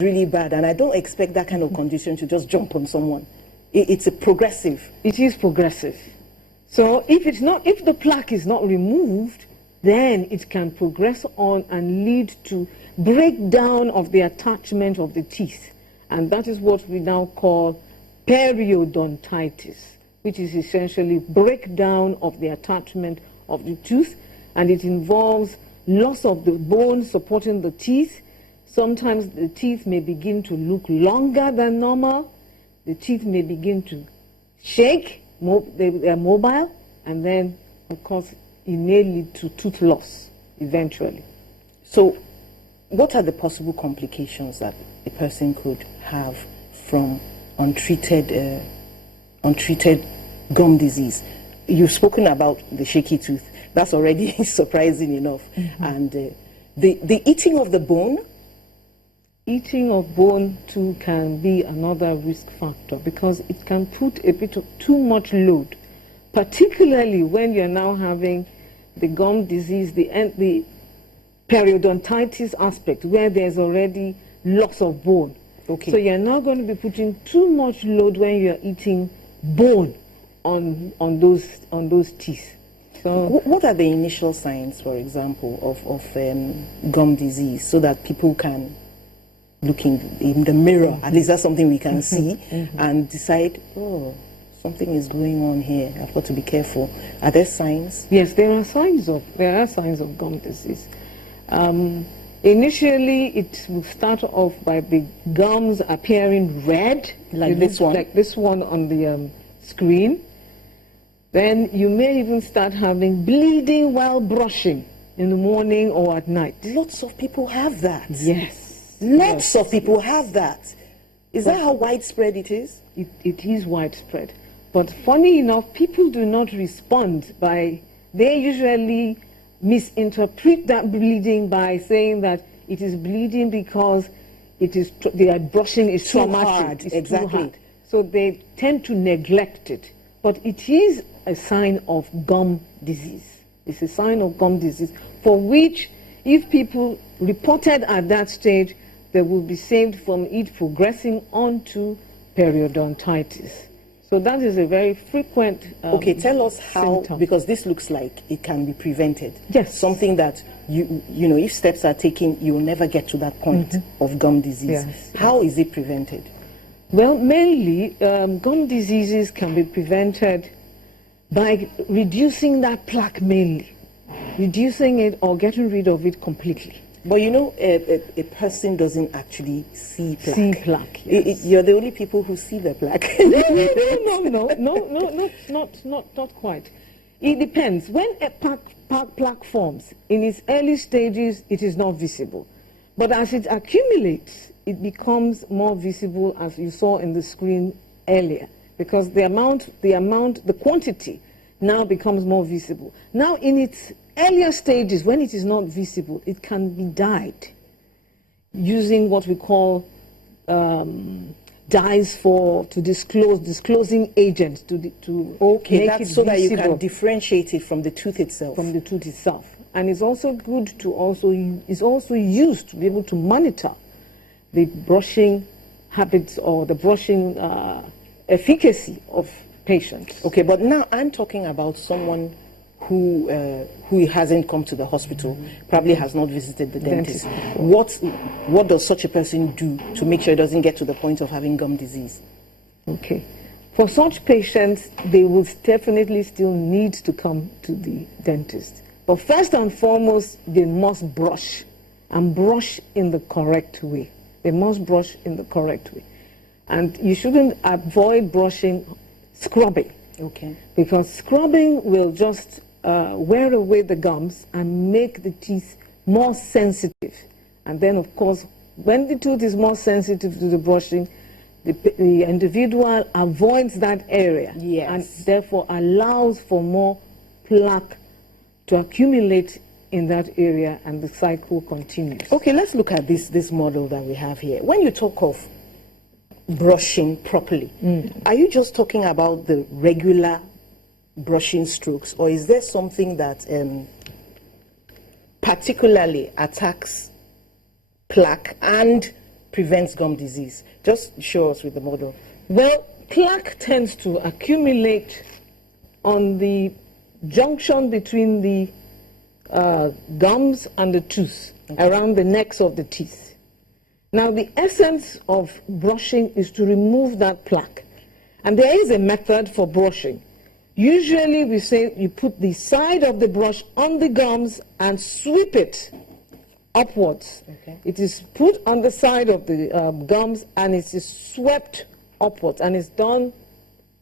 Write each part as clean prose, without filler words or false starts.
really bad, and I don't expect that kind of condition to just jump on someone. It's a progressive. It is progressive. So if the plaque is not removed, then it can progress on and lead to breakdown of the attachment of the teeth. And that is what we now call periodontitis, which is essentially breakdown of the attachment of the tooth, and it involves loss of the bone supporting the teeth. Sometimes the teeth may begin to look longer than normal. The teeth may begin to shake, they are mobile, and then, of course, it may lead to tooth loss eventually. So what are the possible complications that a person could have from untreated gum disease? You've spoken about the shaky tooth. That's already surprising enough. And the eating of the bone? Eating of bone too can be another risk factor because it can put a bit of too much load, particularly when you're now having the gum disease, the periodontitis aspect, where there's already loss of bone. Okay. So you're now going to be putting too much load when you're eating bone on those teeth. So what are the initial signs, for example, of gum disease, so that people can look in the mirror, at least that's something we can see, and decide, oh, something is going on here, I've got to be careful. Are there signs? Yes, there are signs of gum disease. Initially, it will start off by the gums appearing red, like this one on the screen. Then you may even start having bleeding while brushing in the morning or at night. Lots of people have that. Yes. Lots of people have that. Is that how widespread it is? It is widespread. But funny enough, people do not respond they usually misinterpret that bleeding by saying that it is bleeding because their brushing is too traumatic. hard. It's exactly. Too hard. So they tend to neglect it. But it is a sign of gum disease. It's a sign of gum disease for which, if people reported at that stage, they will be saved from it progressing on to periodontitis. So that is a very frequent okay, tell us how, symptom. because this looks like it can be prevented. Yes. Something that, you know, if steps are taken, you will never get to that point of gum disease. Yes. How is it prevented? Well, mainly, gum diseases can be prevented by reducing that plaque mainly. Reducing it or getting rid of it completely. But you know, a person doesn't actually see plaque. See plaque, yes. You're the only people who see the plaque. No, not quite. It depends. When a plaque forms, in its early stages, it is not visible. But as it accumulates, it becomes more visible, as you saw in the screen earlier, because the quantity now becomes more visible. Now, in its earlier stages, when it is not visible, it can be dyed using what we call dyes disclosing agents to okay, make that's it so visible. that you can differentiate it from the tooth itself. From the tooth itself. And it's also good it's also used to be able to monitor the brushing habits or the brushing efficacy of patients. Okay, but now I'm talking about someone who hasn't come to the hospital, probably has not visited the dentist. What does such a person do to make sure it doesn't get to the point of having gum disease? Okay. For such patients, they will definitely still need to come to the dentist. But first and foremost, they must brush, and brush in the correct way. They must brush in the correct way. And you shouldn't avoid brushing, scrubbing. Okay. Because scrubbing will just wear away the gums and make the teeth more sensitive. And then, of course, when the tooth is more sensitive to the brushing, the individual avoids that area. Yes. And therefore allows for more plaque to accumulate in that area, and the cycle continues. Okay, let's look at this model that we have here. When you talk of brushing properly, are you just talking about the regular brushing strokes, or is there something that particularly attacks plaque and prevents gum disease? Just show us with the model. Well, plaque tends to accumulate on the junction between the gums and the tooth, around the necks of the teeth. Now, the essence of brushing is to remove that plaque. And there is a method for brushing. Usually, we say you put the side of the brush on the gums and sweep it upwards. Okay. It is put on the side of the gums and it is swept upwards, and it's done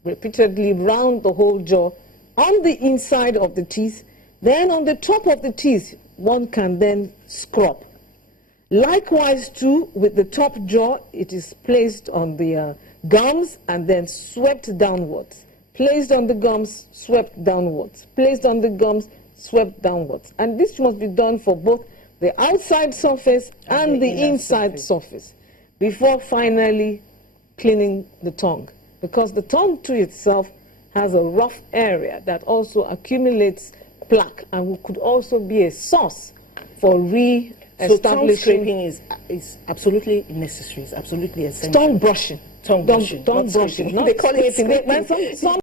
repeatedly round the whole jaw on the inside of the teeth. Then on the top of the teeth, one can then scrub. Likewise, too, with the top jaw, it is placed on the gums and then swept downwards. Placed on the gums, swept downwards. Placed on the gums, swept downwards. And this must be done for both the outside surface and the inside surface before finally cleaning the tongue. Because the tongue to itself has a rough area that also accumulates plaque and could also be a source for So tongue re-establishing. scraping is absolutely necessary. It's absolutely essential. Tongue brushing. Tongue brushing. Tongue not brushing. scraping. Not They call it scraping. scraping. Some